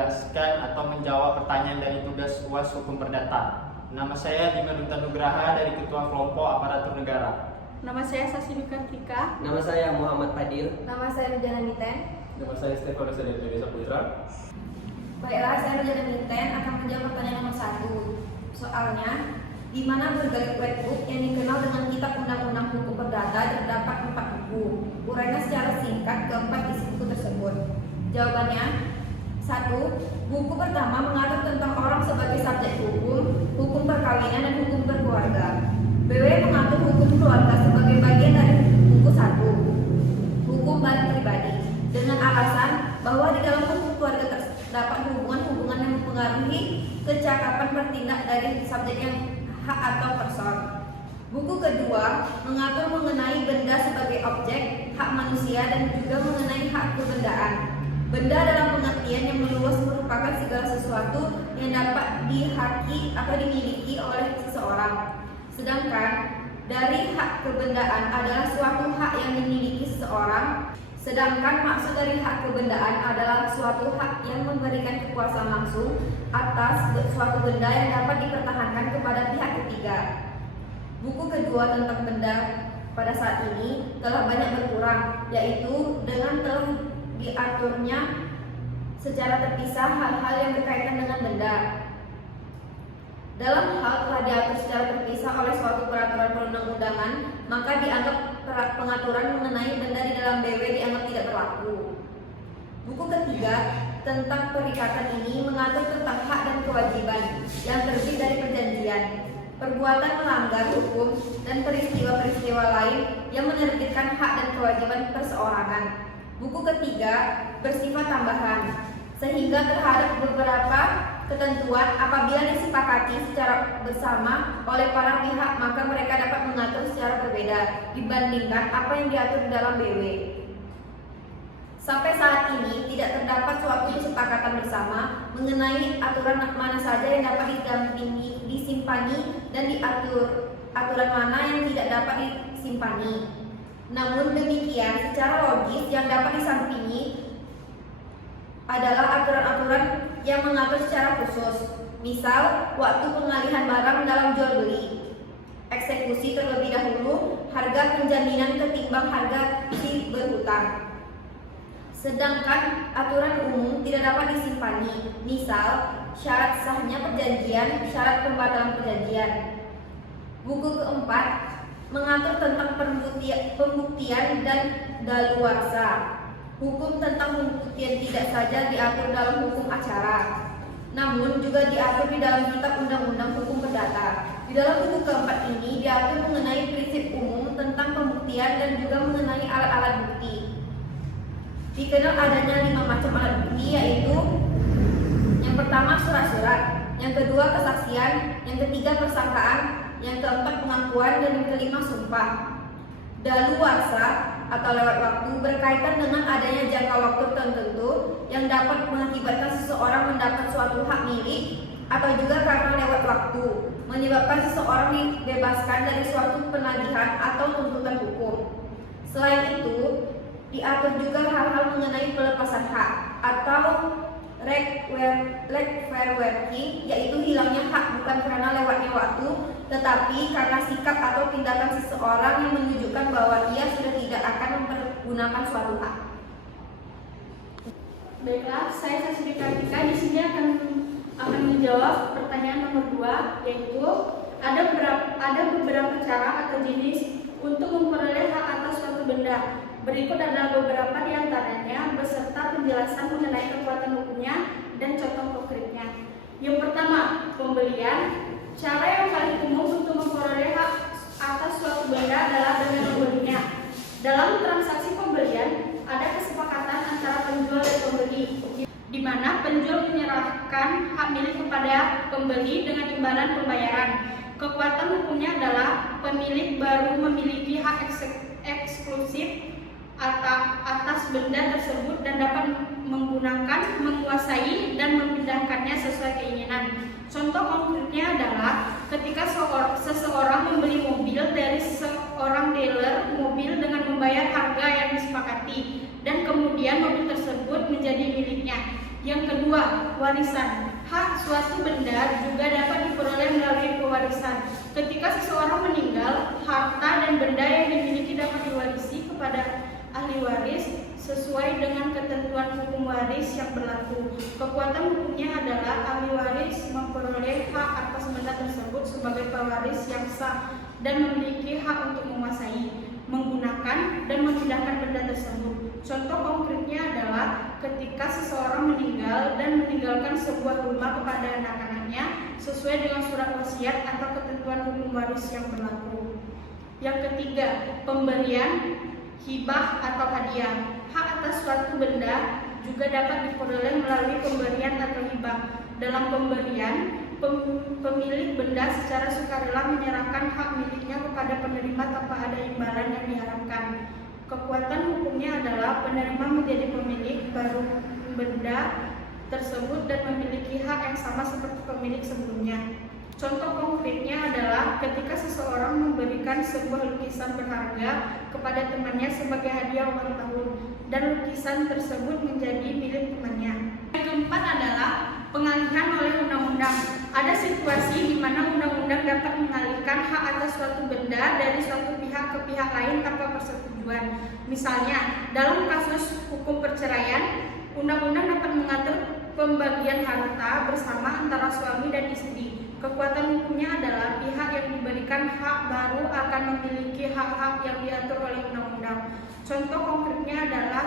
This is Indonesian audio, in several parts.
menjelaskan atau menjawab pertanyaan dari tugas UAS Hukum Perdata. Nama saya Dima Duta Nugraha dari Ketua Kelompok Aparatur Negara. Nama saya Sasini Kartika. Nama saya Muhammad Fadil. Nama saya Nujana Miten. Nama saya Stefano Sedetri Saputra. Baiklah, saya Nujana Miten akan menjawab pertanyaan nomor 1. Soalnya, di mana berbagai webbook yang dikenal dengan Kitab Undang-Undang Hukum Perdata terdapat 4 buku. Uraian secara singkat keempat isi buku tersebut. Jawabannya, 1. Buku pertama mengatur tentang orang sebagai subjek hukum, hukum perkawinan dan hukum berkeluarga. BW mengatur hukum keluarga sebagai bagian dari buku 1, hukum badan pribadi, dengan alasan bahwa di dalam hukum keluarga terdapat hubungan-hubungan yang mempengaruhi kecakapan bertindak dari subjek yang hak atau person. Buku kedua mengatur mengenai benda sebagai objek, hak manusia dan juga mengenai hak kebendaan. Benda dalam pengertian yang meluas merupakan segala sesuatu yang dapat dihaki atau dimiliki oleh seseorang. Sedangkan dari hak kebendaan adalah suatu hak yang dimiliki seseorang. Sedangkan maksud dari hak kebendaan adalah suatu hak yang memberikan kekuasaan langsung atas suatu benda yang dapat dipertahankan kepada pihak ketiga. Buku kedua tentang benda pada saat ini telah banyak berkurang, yaitu dengan telah diaturnya secara terpisah hal-hal yang berkaitan dengan benda. Dalam hal telah diatur secara terpisah oleh suatu peraturan perundang-undangan, maka dianggap pengaturan mengenai benda di dalam BW dianggap tidak berlaku. Buku ketiga tentang perikatan ini mengatur tentang hak dan kewajiban yang terbit dari perjanjian, perbuatan melanggar hukum, dan peristiwa-peristiwa lain yang menerbitkan hak dan kewajiban perseorangan. Buku ketiga bersifat tambahan, sehingga terhadap beberapa ketentuan apabila disepakati secara bersama oleh para pihak, maka mereka dapat mengatur secara berbeda dibandingkan apa yang diatur di dalam BW. Sampai saat ini tidak terdapat suatu kesepakatan bersama mengenai aturan mana saja yang dapat didampingi, disimpani, dan diatur aturan mana yang tidak dapat disimpani. Namun demikian, secara logis yang dapat disampingi adalah aturan-aturan yang mengatur secara khusus. Misal, waktu pengalihan barang dalam jual beli, eksekusi terlebih dahulu, harga penjaminan ketimbang harga si berhutang. Sedangkan aturan umum tidak dapat disimpani. Misal, syarat sahnya perjanjian, syarat pembatalan perjanjian. Buku keempat mengatur tentang pembuktian dan daluarsa. Hukum tentang pembuktian tidak saja diatur dalam hukum acara, namun juga diatur di dalam Kitab Undang-Undang Hukum Perdata. Di dalam buku keempat ini diatur mengenai prinsip umum tentang pembuktian dan juga mengenai alat-alat bukti. Dikenal adanya 5 macam alat bukti, yaitu yang pertama surat-surat, yang kedua kesaksian, yang ketiga persangkaan, yang keempat pengakuan, dan yang kelima sumpah. Daluarsa atau lewat waktu berkaitan dengan adanya jangka waktu tertentu yang dapat mengakibatkan seseorang mendapat suatu hak milik, atau juga karena lewat waktu menyebabkan seseorang dibebaskan dari suatu penagihan atau tuntutan hukum. Selain itu, diatur juga hal-hal mengenai pelepasan hak atau requirement, yaitu hilangnya hak bukan karena lewatnya waktu, tetapi karena sikap atau tindakan seseorang yang menunjukkan bahwa ia sudah tidak akan mempergunakan suatu hak. Baiklah, saya Sasini Kartika di sini akan menjawab pertanyaan nomor 2, yaitu ada beberapa cara atau jenis untuk memperoleh hak atas suatu benda. Berikut adalah beberapa di antaranya beserta penjelasan mengenai kekuatan hukumnya dan contoh konkretnya. Yang pertama, pembelian. Cara yang paling umum untuk memperoleh hak atas suatu benda adalah dengan membelinya. Dalam transaksi pembelian, ada kesepakatan antara penjual dan pembeli, di mana penjual menyerahkan hak milik kepada pembeli dengan imbalan pembayaran. Kekuatan hukumnya adalah pemilik baru memiliki hak eksklusif atas benda tersebut dan dapat menggunakan, menguasai, dan memindahkannya sesuai keinginan. Contoh konkretnya adalah ketika seseorang membeli mobil dari seorang dealer mobil dengan membayar harga yang disepakati, dan kemudian mobil tersebut menjadi miliknya. Yang kedua kedua, warisan. Hak suatu benda juga dapat diperoleh melalui pewarisan. Ketika seseorang meninggal, harta dan benda yang dimiliki dapat diwarisi kepada ahli waris sesuai dengan ketentuan hukum waris yang berlaku. Kekuatan hukumnya adalah ahli waris memperoleh hak atas benda tersebut sebagai pewaris yang sah dan memiliki hak untuk menguasai, menggunakan, dan memindahkan benda tersebut. Contoh konkretnya adalah ketika seseorang meninggal dan meninggalkan sebuah rumah kepada anak-anaknya sesuai dengan surat wasiat atau ketentuan hukum waris yang berlaku. Yang ketiga, pemberian, hibah atau hadiah. Hak atas suatu benda juga dapat diperoleh melalui pemberian atau hibah. Dalam pemberian, pemilik benda secara sukarela menyerahkan hak miliknya kepada penerima tanpa ada imbalan yang diharapkan. Kekuatan hukumnya adalah penerima menjadi pemilik baru benda tersebut dan memiliki hak yang sama seperti pemilik sebelumnya. Contoh konkretnya adalah ketika seseorang memberikan sebuah lukisan berharga kepada temannya sebagai hadiah ulang tahun dan lukisan tersebut menjadi milik temannya. Yang keempat adalah pengalihan oleh undang-undang. Ada situasi di mana undang-undang dapat mengalihkan hak atas suatu benda dari suatu pihak ke pihak lain tanpa persetujuan. Misalnya, dalam kasus hukum perceraian, undang-undang dapat mengatur pembagian harta bersama antara suami dan istri. Kekuatan hukumnya adalah pihak yang diberikan hak baru akan memiliki hak-hak yang diatur oleh undang-undang. Contoh konkretnya adalah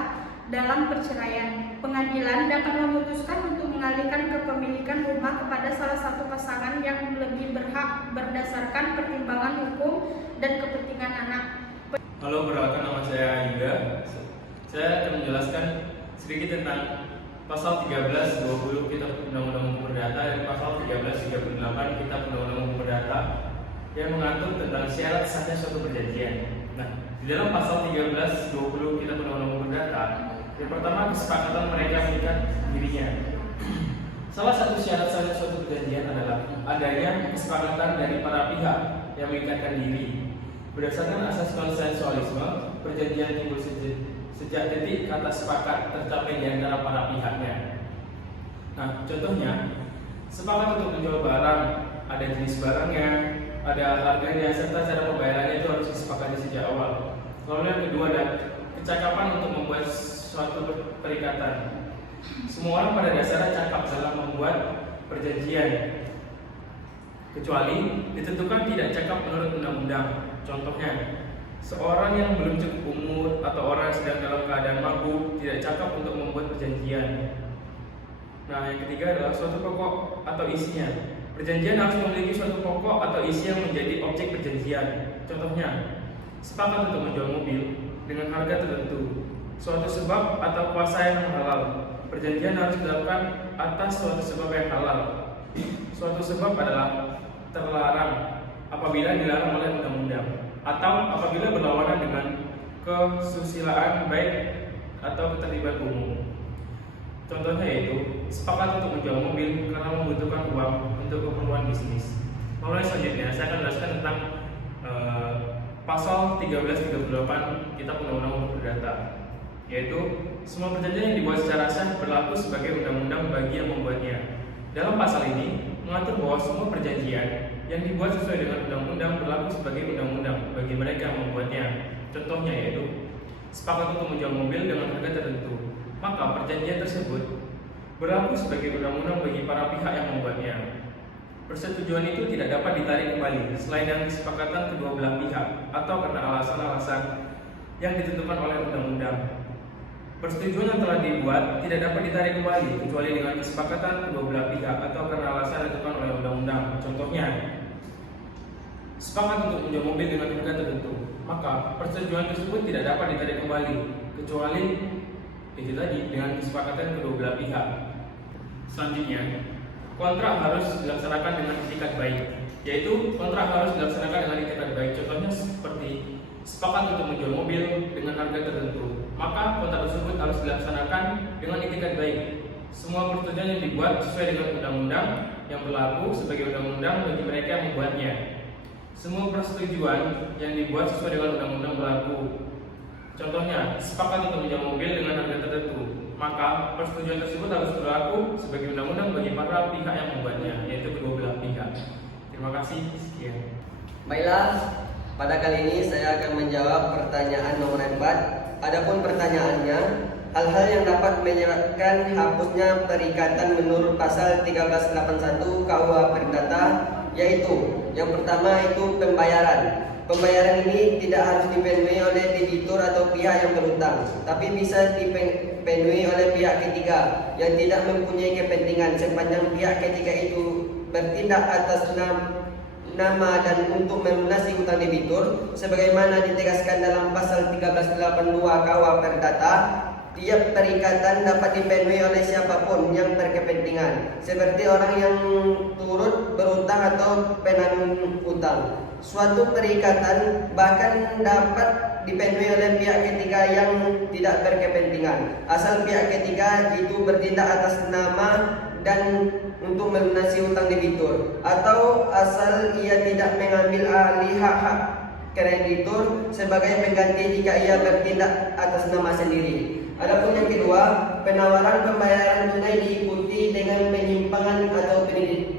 dalam perceraian, pengadilan dapat memutuskan untuk mengalihkan kepemilikan rumah kepada salah satu pasangan yang lebih berhak berdasarkan pertimbangan hukum dan kepentingan anak. Halo, perkenalkan nama saya Yuda. Saya akan menjelaskan sedikit tentang pasal 13-20 Kitab Undang-Undang Hukum Perdata dan pasal 13-38 Kitab Undang-Undang Hukum Perdata yang mengatur tentang syarat sahnya suatu perjanjian. Nah, di dalam pasal 13-20 Kitab Undang-Undang Hukum Perdata, yang pertama kesepakatan mereka mengikat dirinya. Salah satu syarat sahnya suatu perjanjian adalah adanya kesepakatan dari para pihak yang mengikatkan diri. Berdasarkan asas konsensualisme, perjanjian timbul sejak detik kata sepakat tercapai di antara para pihaknya. Nah, contohnya, sepakat untuk menjual barang, ada jenis barangnya, ada harganya, serta cara pembayarannya itu harus disepakati sejak awal. Lalu yang kedua ada kecakapan untuk membuat suatu perikatan. Semua orang pada dasarnya cakap dalam membuat perjanjian, kecuali ditentukan tidak cakap menurut undang-undang. Contohnya, seorang yang belum cukup umur atau orang yang sedang dalam keadaan mabuk tidak cakap untuk membuat perjanjian. Nah, yang ketiga adalah suatu pokok atau isinya. Perjanjian harus memiliki suatu pokok atau isi yang menjadi objek perjanjian. Contohnya, sepakat untuk menjual mobil dengan harga tertentu, suatu sebab atau kuasa yang halal. Perjanjian harus dilakukan atas suatu sebab yang halal. Suatu sebab adalah terlarang apabila dilarang oleh undang-undang atau apabila berlawanan dengan kesusilaan baik atau ketertiban umum. Contohnya yaitu sepakat untuk menjual mobil karena membutuhkan uang untuk keperluan bisnis. Lalu selanjutnya saya akan jelaskan tentang pasal 13-38 Kitab Undang-Undang Hukum Perdata, yaitu semua perjanjian yang dibuat secara sah berlaku sebagai undang-undang bagi yang membuatnya. Dalam pasal ini mengatur bahwa semua perjanjian yang dibuat sesuai dengan undang-undang berlaku sebagai undang-undang bagi mereka yang membuatnya. Contohnya yaitu sepakat untuk menjual mobil dengan harga tertentu, maka perjanjian tersebut berlaku sebagai undang-undang bagi para pihak yang membuatnya. Persetujuan itu tidak dapat ditarik kembali selain dengan kesepakatan kedua belah pihak atau karena alasan-alasan yang ditentukan oleh undang-undang. Persetujuan yang telah dibuat tidak dapat ditarik kembali kecuali dengan kesepakatan kedua belah pihak atau karena alasan yang ditentukan oleh undang-undang. Contohnya, sepakat untuk menjual mobil dengan harga tertentu, maka persetujuan tersebut tidak dapat ditarik kembali kecuali itu tadi dengan kesepakatan kedua belah pihak. Selanjutnya, kontrak harus dilaksanakan dengan itikat baik, yaitu kontrak harus dilaksanakan dengan itikat baik. Contohnya seperti sepakat untuk menjual mobil dengan harga tertentu, maka kontrak tersebut harus dilaksanakan dengan itikat baik. Semua persetujuan yang dibuat sesuai dengan undang-undang yang berlaku sebagai undang-undang bagi mereka yang membuatnya. Semua persetujuan yang dibuat sesuai dengan undang-undang berlaku. Contohnya, sepakat untuk menjual mobil dengan harga tertentu, maka persetujuan tersebut harus berlaku sebagai undang-undang bagi para pihak yang membuatnya, yaitu kedua belah pihak. Terima kasih. Sekian. Baiklah, pada kali ini saya akan menjawab pertanyaan nomor 4. Adapun pertanyaannya, hal-hal yang dapat menyebabkan hapusnya perikatan menurut pasal 1381 KUH Perdata, yaitu yang pertama itu pembayaran. Pembayaran ini tidak harus dipenuhi oleh debitur atau pihak yang berhutang, tapi bisa dipenuhi oleh pihak ketiga yang tidak mempunyai kepentingan sepanjang pihak ketiga itu bertindak atas nama dan untuk melunasi hutang debitur sebagaimana ditegaskan dalam pasal 1382 KUH Perdata. Tiap perikatan dapat dipenuhi oleh siapapun yang berkepentingan, seperti orang yang turut berhutang atau penanggung hutang. Suatu perikatan bahkan dapat dipenuhi oleh pihak ketiga yang tidak berkepentingan, asal pihak ketiga itu bertindak atas nama dan untuk melunasi hutang debitur, atau asal ia tidak mengambil alih hak kreditur sebagai pengganti jika ia bertindak atas nama sendiri. Adapun yang kedua, penawaran pembayaran tunai diikuti dengan penyimpangan atau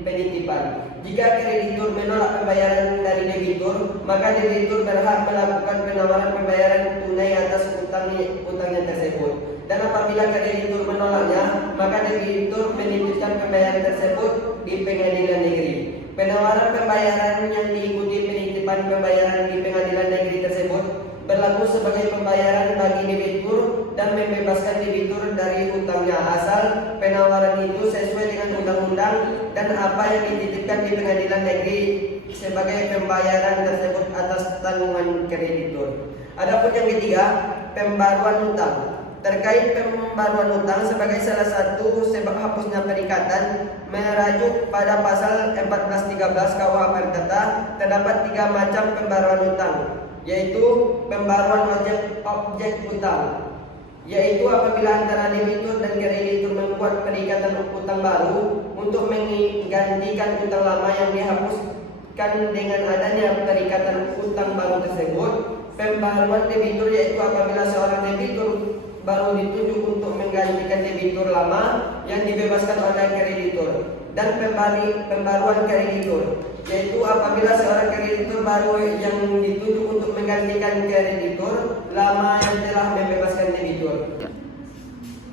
penitipan. Jika kreditur menolak pembayaran dari debitur, maka debitur berhak melakukan penawaran pembayaran tunai atas utangnya tersebut. Dan apabila kreditur menolaknya, maka debitur melanjutkan pembayaran tersebut di pengadilan negeri. Penawaran pembayaran yang diikuti penitipan pembayaran di pengadilan negeri tersebut berlaku sebagai pembayaran bagi debitur dan membebaskan debitur dari hutangnya, asal penawaran itu sesuai dengan undang-undang dan apa yang dititipkan di pengadilan negeri sebagai pembayaran tersebut atas tanggungan kreditur. Adapun yang ketiga, pembaruan hutang. Terkait pembaruan hutang sebagai salah satu sebab hapusnya perikatan, merujuk pada pasal 1413 KUH Perdata, terdapat 3 macam pembaruan hutang, yaitu pembaruan objek hutang, yaitu apabila antara debitur dan kreditur membuat perikatan hutang baru untuk menggantikan hutang lama yang dihapuskan dengan adanya perikatan hutang baru tersebut. Pembaruan debitur yaitu apabila seorang debitur baru ditunjuk untuk menggantikan debitur lama yang dibebaskan oleh kreditur. Dan pembaruan kreditur yaitu apabila seorang kreditur baru yang ditunjuk untuk menggantikan kreditur lama yang telah membebaskan debitur.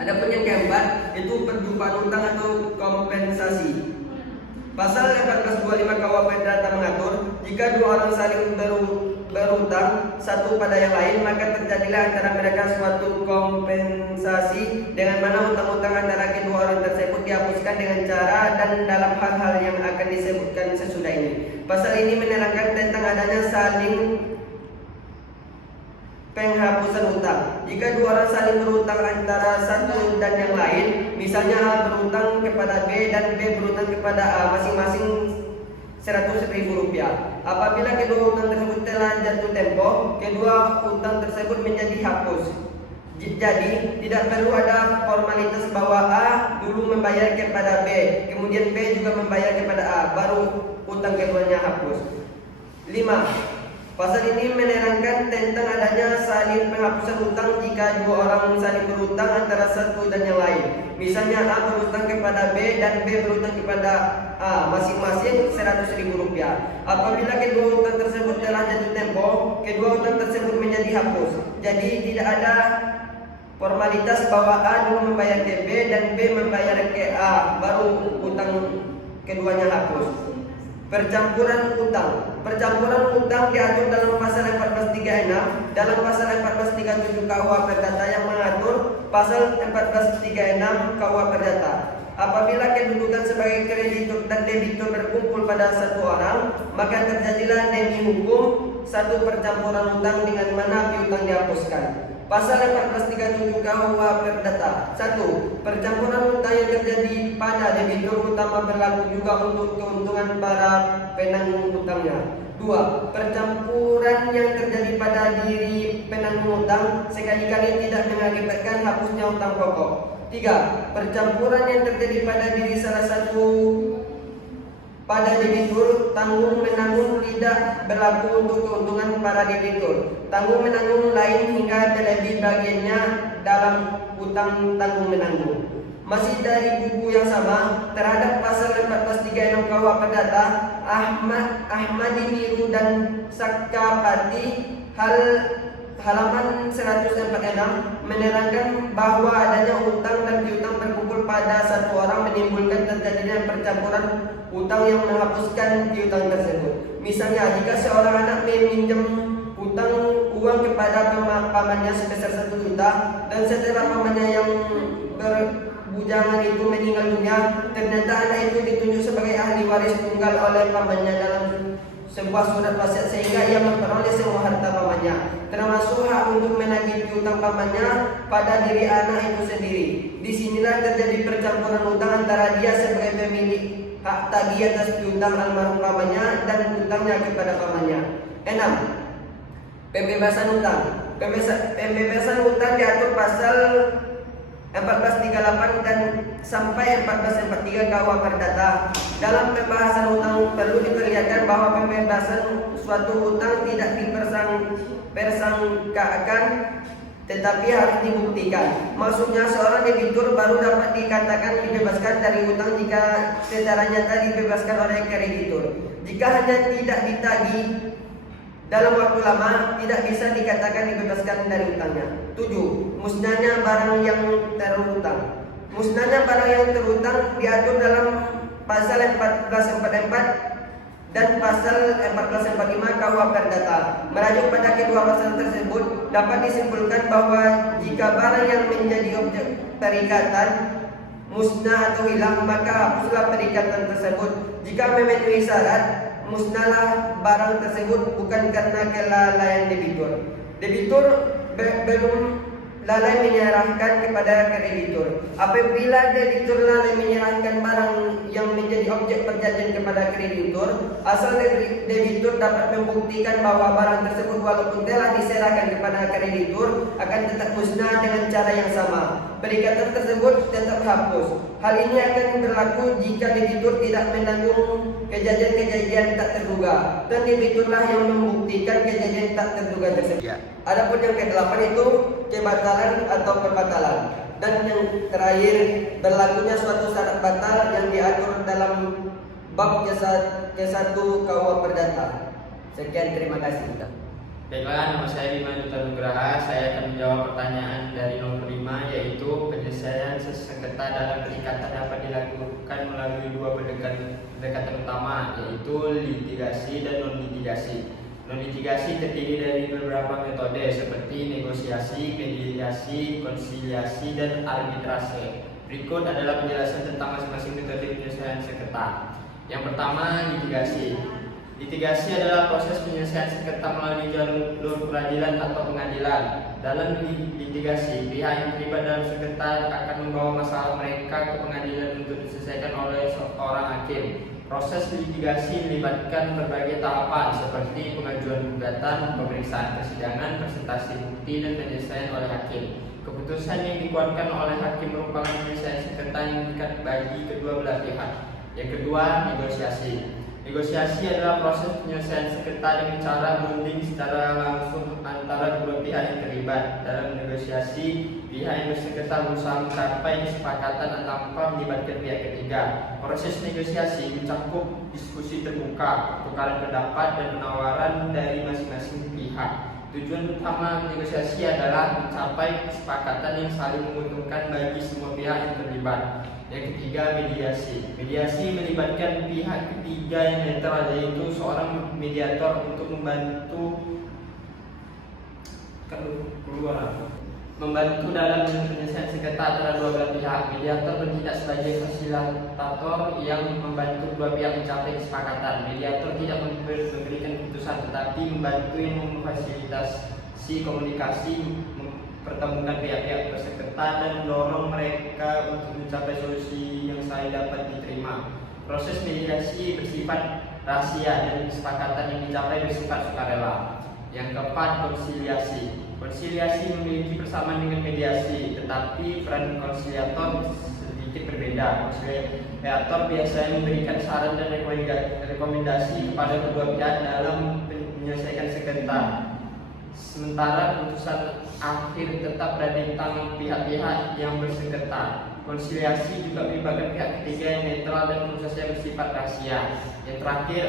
Adapun yang keempat itu perjumpaan hutang atau kompensasi. Pasal 1425 KUH Perdata mengatur jika dua orang saling berhutang satu pada yang lain, maka terjadilah antara mereka suatu kompensasi dengan mana hutang-hutang antara kedua orang tersebut dihapuskan dengan cara dan dalam hal-hal yang akan disebutkan sesudah ini. Pasal ini menerangkan tentang adanya saling penghapusan hutang. Jika dua orang saling berhutang antara satu dan yang lain, misalnya A berhutang kepada B dan B berhutang kepada A masing-masing Rp100.000. Apabila kedua hutang tersebut telah jatuh tempo, kedua hutang tersebut menjadi hapus. Jadi tidak perlu ada formalitas bahwa A dulu membayar kepada B, kemudian B juga membayar kepada A, baru hutang keduanya hapus. 5. Pasal ini menerangkan tentang adanya saling penghapusan hutang jika dua orang saling berhutang antara satu dan yang lain. Misalnya A berhutang kepada B dan B berhutang kepada A masing-masing Rp100.000. Apabila kedua hutang tersebut telah jatuh tempo, kedua hutang tersebut menjadi hapus. Jadi tidak ada formalitas bahwa A dulu membayar ke B dan B membayar ke A, baru hutang keduanya hapus. Percampuran hutang. Percampuran hutang diatur dalam pasal 1436, dalam pasal 1437 KUH Perdata yang mengatur pasal 1436 KUH Perdata. Apabila kedudukan sebagai kreditur dan debitur berkumpul pada satu orang, maka terjadilah demi hukum satu percampuran hutang dengan mana piutang dihapuskan. Pasal 1437 KUH Perdata. 1. Percampuran hutang yang terjadi pada debitur utama berlaku juga untuk keuntungan para penanggung hutangnya. 2. Percampuran yang terjadi pada diri penanggung hutang sekali-kali tidak mengakibatkan hapusnya hutang pokok. 3. Percampuran yang terjadi pada diri salah satu Pada debitur, tanggung-menanggung tidak berlaku untuk keuntungan para debitur. Tanggung-menanggung lain hingga terlebih bagiannya dalam utang tanggung-menanggung. Masih dari buku yang sama, terhadap pasal 1436 KUH Perdata, Ahmadi Miru dan Sakapati halaman 146 menerangkan bahwa adanya utang dan piutang berkumpul pada satu orang menimbulkan terjadinya percampuran utang yang menghapuskan piutang tersebut. Misalnya, jika seorang anak meminjam utang uang kepada pamannya sebesar 1 juta dan setelah pamannya yang berbujangan itu meninggal dunia, ternyata anak itu ditunjuk sebagai ahli waris tunggal oleh pamannya dalam sebuah surat wasiat sehingga ia memperoleh semua harta pamannya, termasuk hak untuk menagih piutang pamannya pada diri anak itu sendiri. Disinilah terjadi percampuran utang antara dia sebagai pemilik hak tagih atas piutang almarhum pamannya dan utangnya kepada pamannya. 6. Pembebasan utang. Pembebasan utang diatur pasal 1438 dan sampai 1443 KUH Perdata. Dalam pembahasan utang perlu diperlihatkan bahwa pembebasan suatu utang tidak dipersangkakan tetapi harus dibuktikan. Maksudnya seorang debitur baru dapat dikatakan dibebaskan dari utang jika secara nyata dibebaskan oleh kreditur. Jika hanya tidak ditagih dalam waktu lama, tidak bisa dikatakan dibebaskan dari utangnya. 7. Musnahnya barang yang terhutang. Musnahnya barang yang terhutang diatur dalam pasal 1444 dan pasal 1445 KUH Perdata. Merujuk pada kedua pasal tersebut, dapat disimpulkan bahwa jika barang yang menjadi objek perikatan musnah atau hilang, maka hapuslah perikatan tersebut. Jika memenuhi syarat, musnahlah barang tersebut bukan karena kelalaian debitur. Debitur belum lalai menyerahkan kepada kreditur. Apabila debitur lalai menyerahkan barang yang menjadi objek perjanjian kepada kreditur, asal debitur dapat membuktikan bahwa barang tersebut walaupun telah diserahkan kepada kreditur akan tetap musnah dengan cara yang sama. Perikatan tersebut tetap hapus. Hal ini akan berlaku jika debitur tidak menanggung kejadian-kejadian tak terduga, dan debiturlah yang membuktikan kejadian tak terduga tersebut. Adapun yang ke-8 itu kebatalan atau pembatalan, dan yang terakhir berlakunya suatu syarat batal yang diatur dalam bab ke-1 KUH Perdata. Sekian, terima kasih. Baiklah, nama saya Bima Duta Nugraha. Saya akan menjawab pertanyaan dari nomor 5, yaitu penyelesaian sengketa dalam perikatan dapat dilakukan melalui dua pendekatan utama, yaitu litigasi dan non-litigasi. Non-litigasi terdiri dari beberapa metode seperti negosiasi, mediasi, konsiliasi, dan arbitrase. Berikut adalah penjelasan tentang masing-masing metode penyelesaian sengketa. Yang pertama, litigasi. Litigasi adalah proses penyelesaian sengketa melalui jalur peradilan atau pengadilan. Dalam litigasi, pihak yang terlibat dalam sengketa akan membawa masalah mereka ke pengadilan untuk diselesaikan oleh seorang hakim. Proses litigasi melibatkan berbagai tahapan seperti pengajuan gugatan, pemeriksaan persidangan, presentasi bukti, dan penyelesaian oleh hakim. Keputusan yang dikeluarkan oleh hakim merupakan penyelesaian sengketa yang mengikat bagi kedua belah pihak. Yang kedua, negosiasi. Negosiasi adalah proses penyelesaian sengketa dengan cara berunding secara langsung antara dua pihak yang terlibat. Dalam negosiasi, pihak yang bersengketa berusaha mencapai kesepakatan tanpa melibatkan pihak ketiga. Proses negosiasi mencakup diskusi terbuka, pertukaran pendapat, dan penawaran dari masing-masing pihak. Tujuan utama negosiasi adalah mencapai kesepakatan yang saling menguntungkan bagi semua pihak yang terlibat. Yang ketiga, mediasi. Mediasi melibatkan pihak ketiga yang netral, yaitu seorang mediator untuk membantu dalam penyelesaian sengketa antara dua belah pihak. Mediator bertindak sebagai fasilitator yang membantu dua pihak mencapai kesepakatan. Mediator tidak memberikan keputusan, tetapi membantu yang memfasilitasi komunikasi, pertemukan pihak-pihak bersengketa, dan mendorong mereka untuk mencapai solusi yang saling dapat diterima. Proses mediasi bersifat rahasia dan kesepakatan yang dicapai bersifat sukarela. Yang keempat, konsiliasi. Konsiliasi memiliki persamaan dengan mediasi, tetapi peran konsiliator sedikit sedikit berbeda. Konsilerator biasanya memberikan saran dan rekomendasi kepada kedua pihak dalam menyelesaikan sengketa. Sementara keputusan akhir tetap berada di tangan pihak-pihak yang bersengketa. Konsiliasi juga melibatkan pihak ketiga yang netral dan prosesnya bersifat rahasia. Yang terakhir,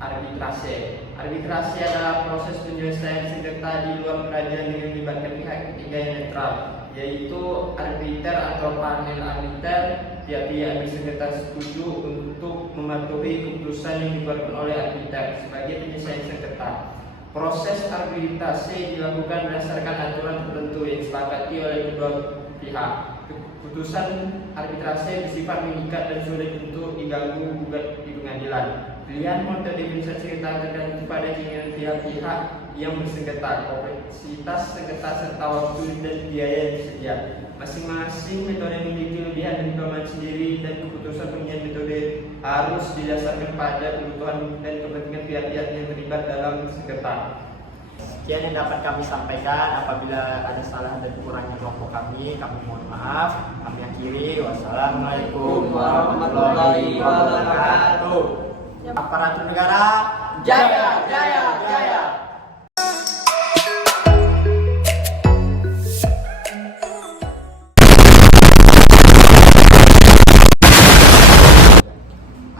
arbitrase. Arbitrase adalah proses penyelesaian sengketa di luar peradilan dengan melibatkan pihak ketiga yang netral, yaitu arbiter atau panel arbiter. Pihak-pihak bersengketa setuju untuk mematuhi keputusan yang dikeluarkan oleh arbiter sebagai penyelesaian sengketa. Proses arbitrase dilakukan berdasarkan aturan tertentu yang disepakati oleh kedua pihak. Keputusan arbitrase bersifat mengikat dan sulit untuk diganggu gugat di pengadilan. Pilihan metode penyelesaian sengketa tergantung pada keinginan pihak-pihak yang bersengketa, kompleksitas sengketa serta waktu dan biaya yang tersedia. Masing-masing metode memiliki kelebihan dan kelemahan sendiri, dan keputusan pemilihan metode harus didasarkan pada kebutuhan dan kepentingan pihak-pihak yang terlibat dalam sengketa. Sekian yang dapat kami sampaikan. Apabila ada salah dan kurangnya kelompok kami mohon maaf. Kami akhiri. Wassalamualaikum warahmatullahi wabarakatuh. Aparatur negara, jaya, jaya, jaya.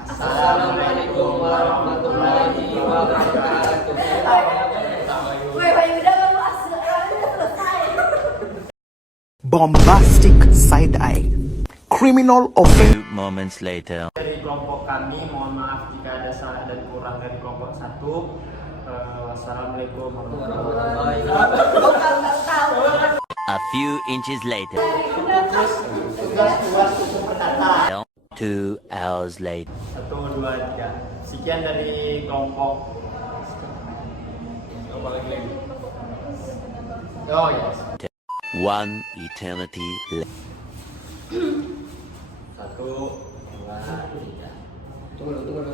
Assalamualaikum warahmatullahi wabarakatuh. Bombastic side eye. Criminal offense. Moments later. Dari kelompok kami, mohon maaf jika ada salah dan kurang dari kelompok satu. Wassalamualaikum warahmatullahi wabarakatuh. A few inches later. Tugas berkata. 2 hours later. 1, 2, 3. Sekian dari kelompok. Oh yes. 1 eternity later. 1, 2, 3. Tunggu dulu.